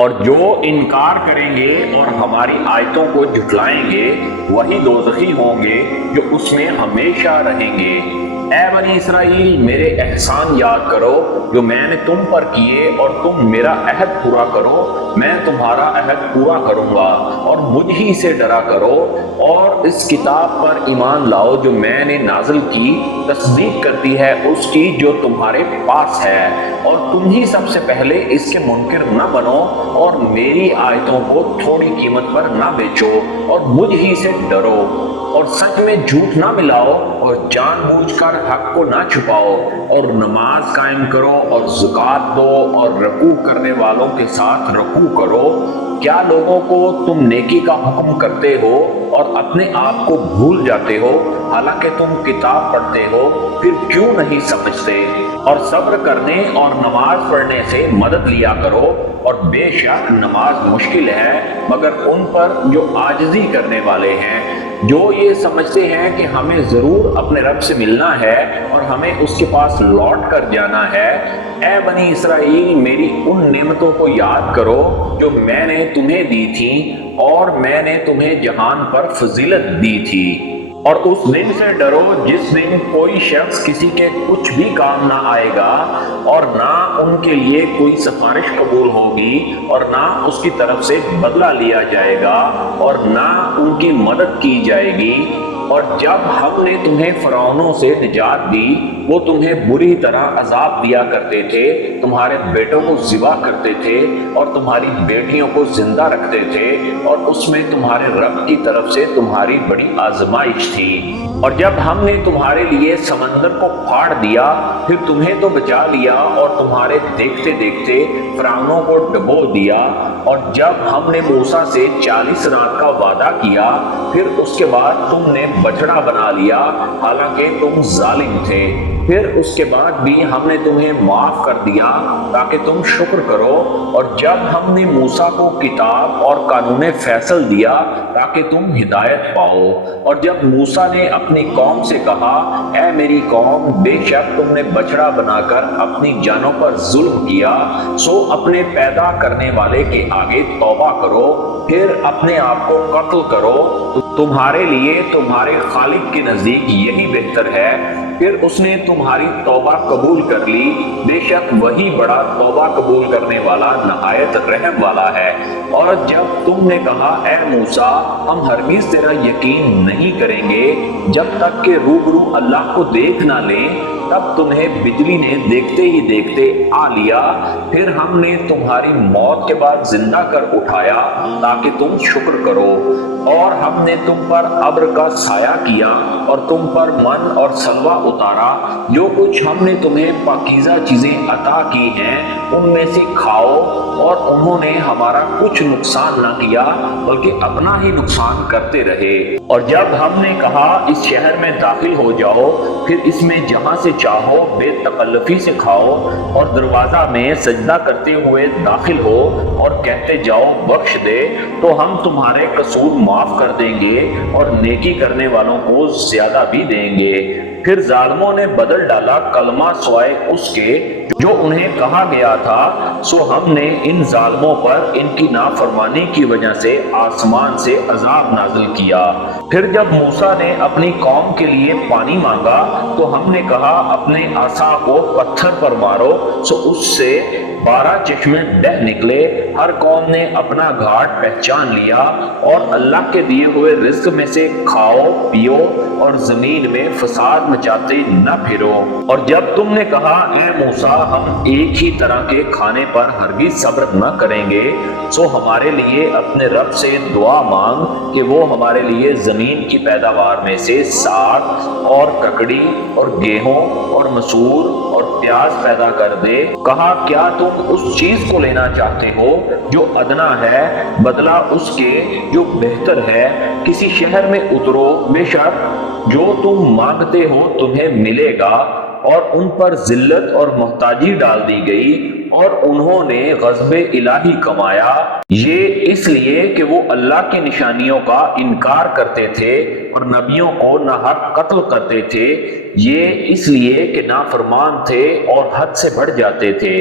اور جو انکار کریں گے اور ہماری آیتوں کو جھٹلائیں گے وہی دوزخی ہوں گے جو اس میں ہمیشہ رہیں گے۔ اے بنی اسرائیل، میرے احسان یاد کرو جو میں نے تم پر کیے، اور تم میرا عہد پورا کرو، میں تمہارا عہد پورا کروں گا، اور مجھ ہی سے ڈرا کرو، اور اس کتاب پر ایمان لاؤ جو میں نے نازل کی، تصدیق کرتی ہے اس کی جو تمہارے پاس ہے، اور تم ہی سب سے پہلے اس کے منکر نہ بنو، اور میری آیتوں کو تھوڑی قیمت پر نہ بیچو، اور مجھ ہی سے ڈرو، اور سچ میں جھوٹ نہ ملاؤ، اور جان بوجھ کر حق کو نہ چھپاؤ، اور نماز قائم کرو، اور زکوٰۃ دو، اور رکوع کرنے والوں کے ساتھ رکوع کرو۔ کیا لوگوں کو تم نیکی کا حکم کرتے ہو اور اپنے آپ کو بھول جاتے ہو، حالانکہ تم کتاب پڑھتے ہو؟ پھر کیوں نہیں سمجھتے؟ اور صبر کرنے اور نماز پڑھنے سے مدد لیا کرو، اور بے شک نماز مشکل ہے مگر ان پر جو عاجزی کرنے والے ہیں، جو یہ سمجھتے ہیں کہ ہمیں ضرور اپنے رب سے ملنا ہے اور ہمیں اس کے پاس لوٹ کر جانا ہے۔ اے بنی اسرائیل، میری ان نعمتوں کو یاد کرو جو میں نے تمہیں دی تھیں، اور میں نے تمہیں جہان پر فضیلت دی تھی۔ اور اس دن سے ڈرو جس دن کوئی شخص کسی کے کچھ بھی کام نہ آئے گا، اور نہ ان کے لیے کوئی سفارش قبول ہوگی، اور نہ اس کی طرف سے بدلہ لیا جائے گا، اور نہ ان کی مدد کی جائے گی۔ اور جب ہم نے تمہیں فرعونوں سے نجات دی، وہ تمہیں بری طرح عذاب دیا کرتے تھے، تمہارے بیٹوں کو ذبح کرتے تھے اور تمہاری بیٹیوں کو زندہ رکھتے تھے، اور اس میں تمہارے رب کی طرف سے تمہاری بڑی آزمائش تھی۔ اور جب ہم نے تمہارے لیے سمندر کو پھاڑ دیا، پھر تمہیں تو بچا لیا، اور تمہارے دیکھتے دیکھتے فرعونوں کو ڈبو دیا۔ اور جب ہم نے موسیٰ سے 40 رات کا وعدہ کیا، پھر اس کے بعد تم نے بچڑا بنا لیا، حالانکہ تم ظالم تھے، پھر اس کے بعد بھی ہم نے تمہیں معاف کر دیا تاکہ تم شکر کرو۔ اور جب ہم نے موسیٰ کو کتاب اور قانون فیصل دیا تاکہ تم ہدایت پاؤ، اور جب موسیٰ نے اپنی قوم سے کہا، اے میری قوم، بے شک تم نے بچڑا بنا کر اپنی جانوں پر ظلم کیا، سو اپنے پیدا کرنے والے کے آگے توبہ کرو، پھر اپنے آپ کو قتل کرو، تمہارے لیے تمہارے خالق کے نزدیک یہی بہتر ہے۔ پھر اس نے تمہاری توبہ قبول کر لی، بے شک وہی بڑا توبہ قبول کرنے والا نہایت رحم والا ہے۔ اور جب تم نے کہا، اے موسیٰ، ہم ہرگز تیرا یقین نہیں کریں گے جب تک کہ روبرو اللہ کو دیکھ نہ لیں، تب تمہیں بجلی نے دیکھتے ہی دیکھتے آ لیا، پھر ہم نے تمہاری موت کے بعد زندہ کر اٹھایا تاکہ تم شکر کرو۔ اور ہم نے تم پر ابر کا سایہ کیا، اور تم پر من اور سلوہ اتارا، جو کچھ ہم نے تمہیں پاکیزہ چیزیں عطا کی ہیں ان میں سے کھاؤ، اور انہوں نے ہمارا کچھ نقصان نہ کیا بلکہ اپنا ہی نقصان کرتے رہے۔ اور جب ہم نے کہا، اس شہر میں داخل ہو جاؤ، پھر اس میں جہاں سے چاہو بے تکلفی سے کھاؤ، اور دروازہ میں سجدہ کرتے ہوئے داخل ہو اور کہتے جاؤ بخش دے، تو ہم تمہارے قصور معاف کر دیں گے، اور نیکی کرنے والوں کو زیادہ بھی دیں گے۔ پھر ظالموں نے بدل ڈالا کلمہ سوائے اس کے جو انہیں کہا گیا تھا، سو ہم نے ان ظالموں پر ان کی نافرمانی کی وجہ سے آسمان سے عذاب نازل کیا۔ پھر جب موسیٰ نے اپنی قوم کے لیے پانی مانگا، تو ہم نے کہا، اپنے عصا کو پتھر پر مارو، سو اس سے 12 چشمے بہہ نکلے۔ ہر قوم نے اپنا گھاٹ پہچان لیا، اور اللہ کے دیے ہوئے رزق میں سے کھاؤ پیو، اور زمین میں فساد مچاتے نہ پھرو۔ اور جب تم نے کہا، اے موسیٰ، ہم ایک ہی طرح کے کھانے پر ہرگز صبر نہ کریں گے، سو ہمارے لیے اپنے رب سے دعا مانگ کہ وہ ہمارے لیے زمین کی پیداوار میں سے ساگ اور ککڑی اور گیہوں اور مسور اور پیاز پیدا کر دے۔ کہا، کیا تم اس چیز کو لینا چاہتے ہو جو ادنا ہے، بدلہ اس کے جو بہتر ہے؟ کسی شہر میں اترو، بے شک جو تم مانگتے ہو تمہیں ملے گا۔ اور ان پر ذلت اور محتاجی ڈال دی گئی، اور انہوں نے غضب الہی کمایا، یہ اس لیے کہ وہ اللہ کی نشانیوں کا انکار کرتے تھے اور نبیوں کو ناحق قتل کرتے تھے، یہ اس لیے کہ نافرمان تھے اور حد سے بڑھ جاتے تھے۔